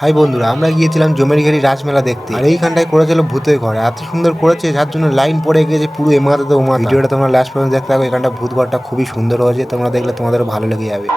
High বন্ধুরা, আমরা গিয়েছিলাম জমেরঘেরি রাসমেলা দেখতে। আর এইখানটায় করেছিল ভূতের ঘর, এত সুন্দর করেছে যার জন্য লাইন পড়ে গিয়েছে পুরো এমাতে তো ওমা। ভিডিওটা তোমরা লাস্ট পর্যন্ত দেখতে থাকো। এখানটা ভূত ঘরটা খুবই সুন্দর হয়েছে, তোমরা দেখলে তোমাদেরও ভালো লেগে যাবে।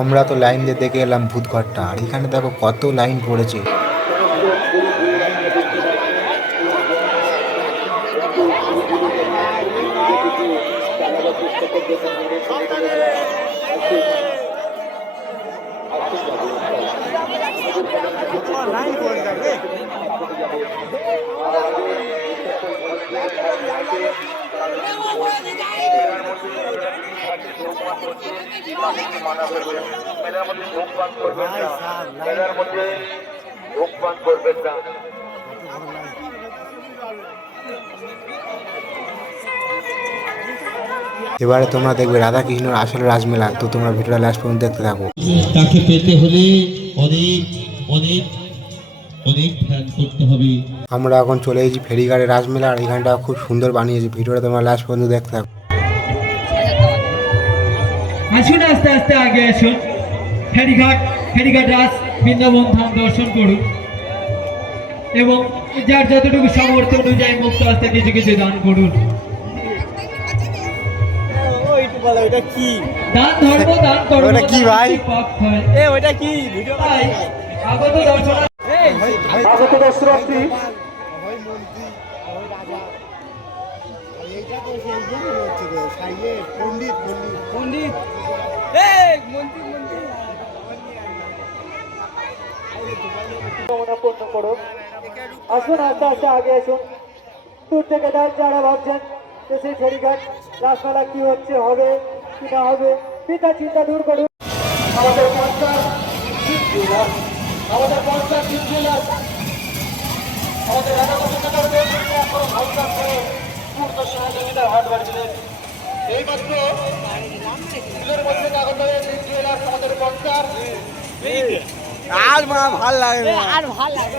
আমরা তো লাইন দিয়ে দেখে এলাম ভূত ঘরটা, আর এখানে দেখো কত লাইন পড়েছে। এবারে তোমরা দেখবে রাধা কৃষ্ণর আসলে রাসমেলা, তো তোমরা ভিডিওটা লাস্ট পর্যন্ত দেখতে থাকো। তাকে পেতে হলে অনেক অনেক অনেক ধ্যান করতে হবে। আমরা এখন চলে এসেছি ফেরিঘাটে রাসমেলা, আর এখানটা খুব সুন্দর বানিয়েছে। ভিডিওটা তোমরা লাস্ট পর্যন্ত দেখতে থাকো। আসুন, আস্তে আস্তে আগে আসুন। ফেরিঘাট রাস বৃন্দাবন ধাম দর্শন করুন এবং যার যতটুকু সামর্থ্য অনুযায়ী মুক্ত আস্তে কিছু কিছু দান করুন। ওইটা কি দান ধর্ম দান করুন। ওটা কি ভাই? পাপ হয়। ওইটা কি ভিডিও ভাই, আগত দর্শনার্থী পণ্ডিত আসুন, আস্তে আস্তে আগে আসুন। দূর থেকে যারা ভাবছেন যে সেই ফেরিঘাট রাসমেলা কি হচ্ছে, হবে কি না হবে, পিতা চিন্তা দূর করুন। আমাদের পঞ্চাশ আমাদের হাট বাড়ছিলেন এইমাত্র ফুলের মধ্যে আগত আমাদের পঞ্চাশ আর মা ভাল লাগে আর ভাল লাগে